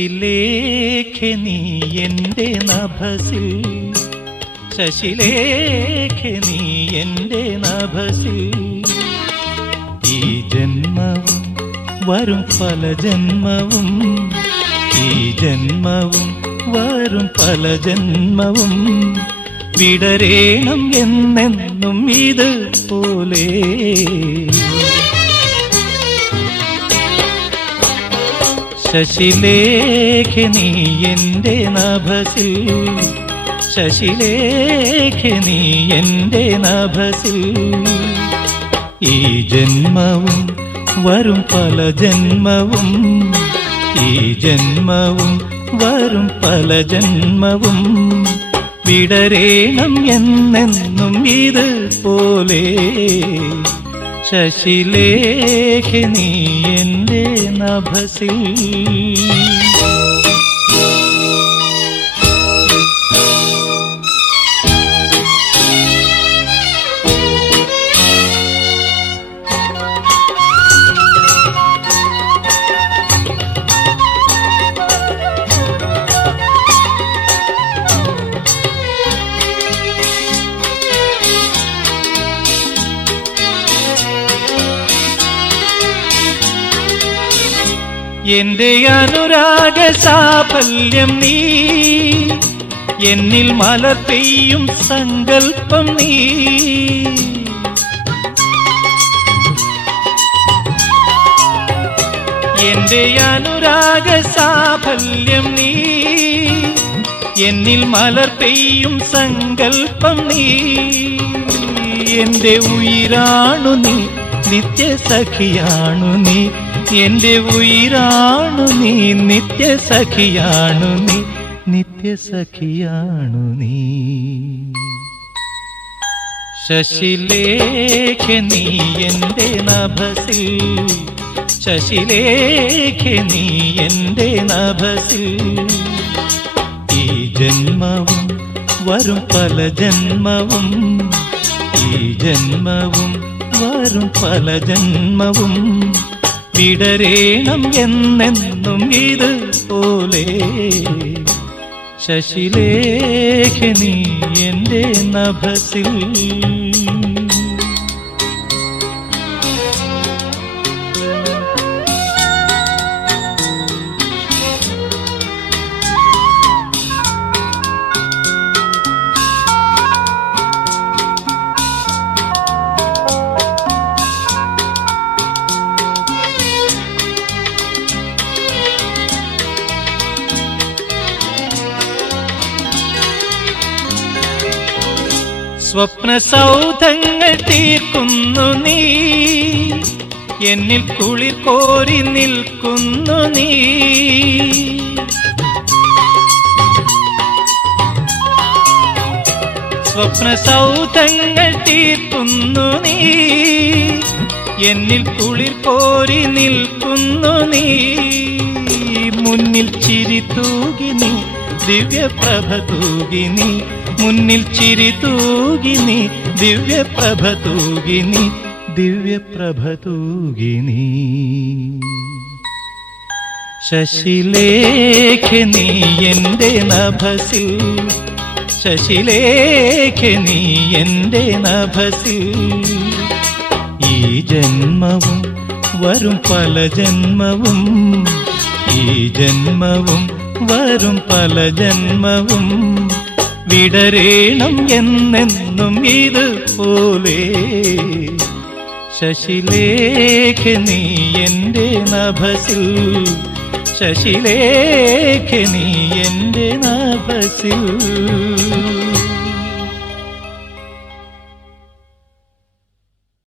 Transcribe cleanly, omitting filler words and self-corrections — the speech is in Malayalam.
ശശിലേഖേ നീ എൻ്റെ നഭസിൽ, ശശിലേഖേ നീ എൻ്റെ നഭസിൽ. ഈ ജന്മവും വരും പല ജന്മവും, ഈ ജന്മവും വരും പല ജന്മവും വിടരേണം എന്നെന്നും ഇതുപോലെ. ശശിലേഖേ നീ എൻ്റെ നഭസിൽ, ശശിലേഖേ നീ എൻ്റെ നഭസിൽ. ഈ ജന്മവും വരും പല ജന്മവും, ഈ ജന്മവും വരും പല ജന്മവും വിടരേണം എന്നെന്നും ഇതുപോലെ. ശശിലേഖേ നീ എൻ്റെ നഭസിൽ. എന്റെ അനുരാഗ സാഫല്യം നീ, എന്നിൽ മലർ പെയ്യും സങ്കൽപ്പം നീ. എന്റെ അനുരാഗ സാഫല്യം നീ, എന്നിൽ മലർ പെയ്യും സങ്കൽപ്പം നീ. എന്റെ ഉയിരാണു നീ, നിത്യസഖിയാണു നീ. എന്റെ ഉയിരാണു നീ, നിത്യസഖിയാണു നീ, നിത്യസഖിയാണു നീ. ശശിലേഖേ നീ എൻ്റെ നഭസിൽ, ശശിലേഖേ നീ എൻ്റെ നഭസിൽ. ഈ ജന്മവും വരും പല ജന്മവും, ഈ ജന്മവും വരും പല ജന്മവും വിടരേണം എന്നെന്നും ഇതുപോലെ. ശശിലേഖേ നീ എൻ്റെ നഭസിൽ. സ്വപ്നസൗധങ്ങൾ തീർക്കുന്നു നീ, എന്നിൽ കുളിർ കോരി നിൽക്കുന്നു നീ. സ്വപ്നസൗധങ്ങൾ തീർക്കുന്നു നീ, എന്നിൽ കുളിർ കോരി നിൽക്കുന്നു നീ. മുന്നിൽ ചിരി തൂകി നീ, ദിവ്യപ്രഭ തൂകി നീ. മുന്നിൽ ചിരി തൂകി നീ, ദിവ്യപ്രഭ തൂകി നീ, ദിവ്യപ്രഭ തൂകി നീ. ശശിലേഖേ നീ എൻ്റെ നഭസിൽ, ശശിലേഖേ നീ എൻ്റെ നഭസിൽ. ഈ ജന്മവും വരും പല ജന്മവും, ഈ ജന്മവും വരും പല ജന്മവും വിടരേണം എന്നെന്നും ഇതുപോലെ. ശശിലേഖ നീ എൻ്റെ നഭസിൽ, ശശിലേഖ നീ എൻ്റെ നഭസിൽ.